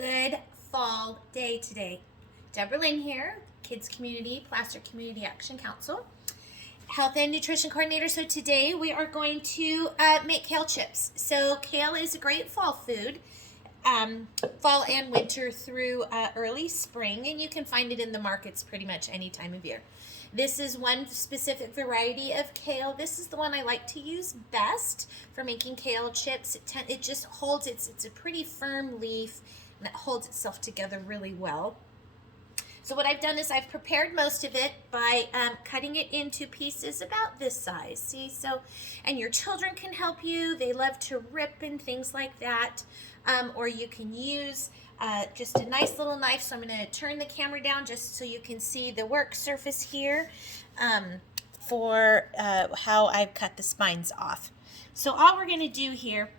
good fall day today. Deborah Lynn here, Kids Community, Plaster Community Action Council, Health and Nutrition Coordinator. So today we are going to make kale chips. So kale is a great fall food, fall and winter through early spring, and you can find it in the markets pretty much any time of year. This is one specific variety of kale. This is the one I like to use best for making kale chips. It just holds, it's a pretty firm leaf, and it holds itself together really well. So what I've done is I've prepared most of it by cutting it into pieces about this size. See, so, and your children can help you. They love to rip and things like that. Or you can use just a nice little knife. So I'm going to turn the camera down just so you can see the work surface here for how I've cut the spines off. So all we're going to do here,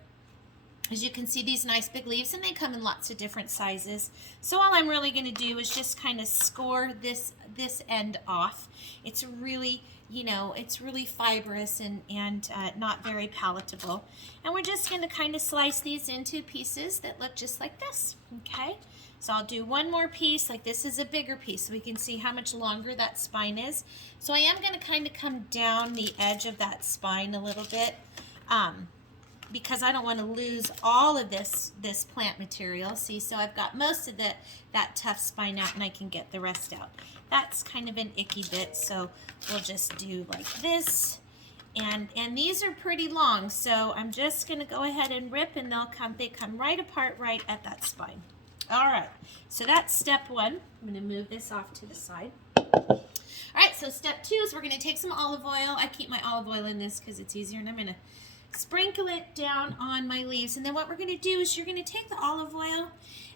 as you can see, these nice big leaves, and they come in lots of different sizes. So all I'm really going to do is just kind of score this end off. It's really, it's really fibrous and not very palatable. And we're just going to kind of slice these into pieces that look just like this, okay? So I'll do one more piece. Like, this is a bigger piece, so we can see how much longer that spine is. So I am going to kind of come down the edge of that spine a little bit, because I don't want to lose all of this plant material. See, so I've got most of that tough spine out, and I can get the rest out. That's kind of an icky bit, so we'll just do like this. And these are pretty long, so I'm just going to go ahead and rip, and they come right apart right at that spine. All right, so that's step one. I'm going to move this off to the side. All right, so step two is we're going to take some olive oil. I keep my olive oil in this because it's easier, and I'm going to sprinkle it down on my leaves. And then what we're going to do is you're going to take the olive oil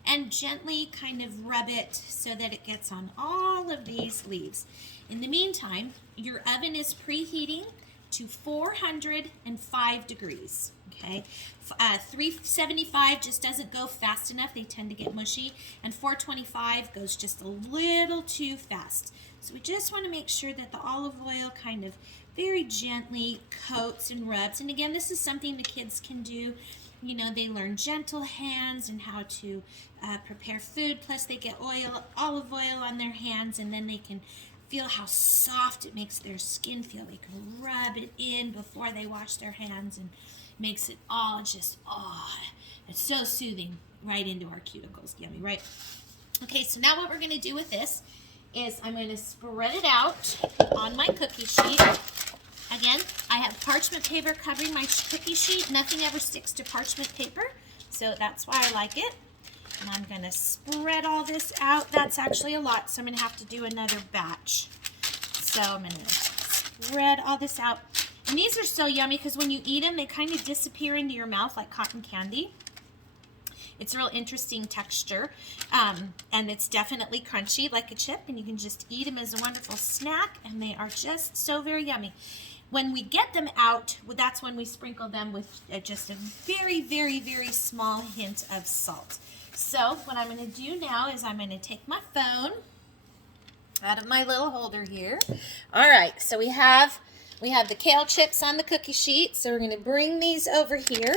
and gently kind of rub it so that it gets on all of these leaves. In the meantime, your oven is preheating to 405 degrees, okay? 375 just doesn't go fast enough. They tend to get mushy. And 425 goes just a little too fast. So we just want to make sure that the olive oil kind of very gently coats and rubs. And again, this is something the kids can do. They learn gentle hands and how to prepare food. Plus they get olive oil on their hands, and then they can feel how soft it makes their skin feel. They can rub it in before they wash their hands, and makes it all just, it's so soothing right into our cuticles. Yummy, right? Okay, so now what we're going to do with this is I'm going to spread it out on my cookie sheet. Again, I have parchment paper covering my cookie sheet. Nothing ever sticks to parchment paper, so that's why I like it. And I'm going to spread all this out. That's actually a lot, so I'm going to have to do another batch. So I'm going to spread all this out. And these are so yummy because when you eat them, they kind of disappear into your mouth like cotton candy. It's a real interesting texture, and it's definitely crunchy like a chip, and you can just eat them as a wonderful snack, and they are just so very yummy. When we get them out, that's when we sprinkle them with just a very, very, very small hint of salt. So what I'm going to do now is I'm going to take my phone out of my little holder here. All right, so we have the kale chips on the cookie sheet, so we're going to bring these over here.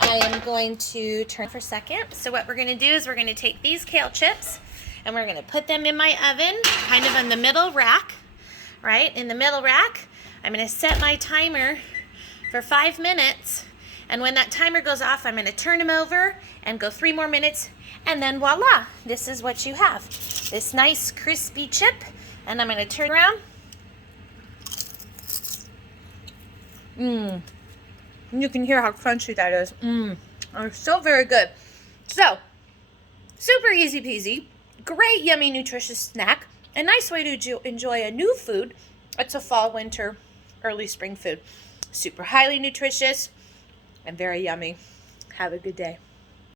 I am going to turn for a second. So what we're going to do is we're going to take these kale chips, and we're going to put them in my oven, kind of in the middle rack, right? In the middle rack. I'm going to set my timer for 5 minutes, and when that timer goes off, I'm going to turn them over and go 3 more minutes, and then voila, this is what you have. This nice crispy chip, and I'm going to turn around. You can hear how crunchy that is. They're so very good. So, super easy peasy, great yummy nutritious snack, a nice way to enjoy a new food. It's a fall, winter, early spring food. Super highly nutritious and very yummy. Have a good day.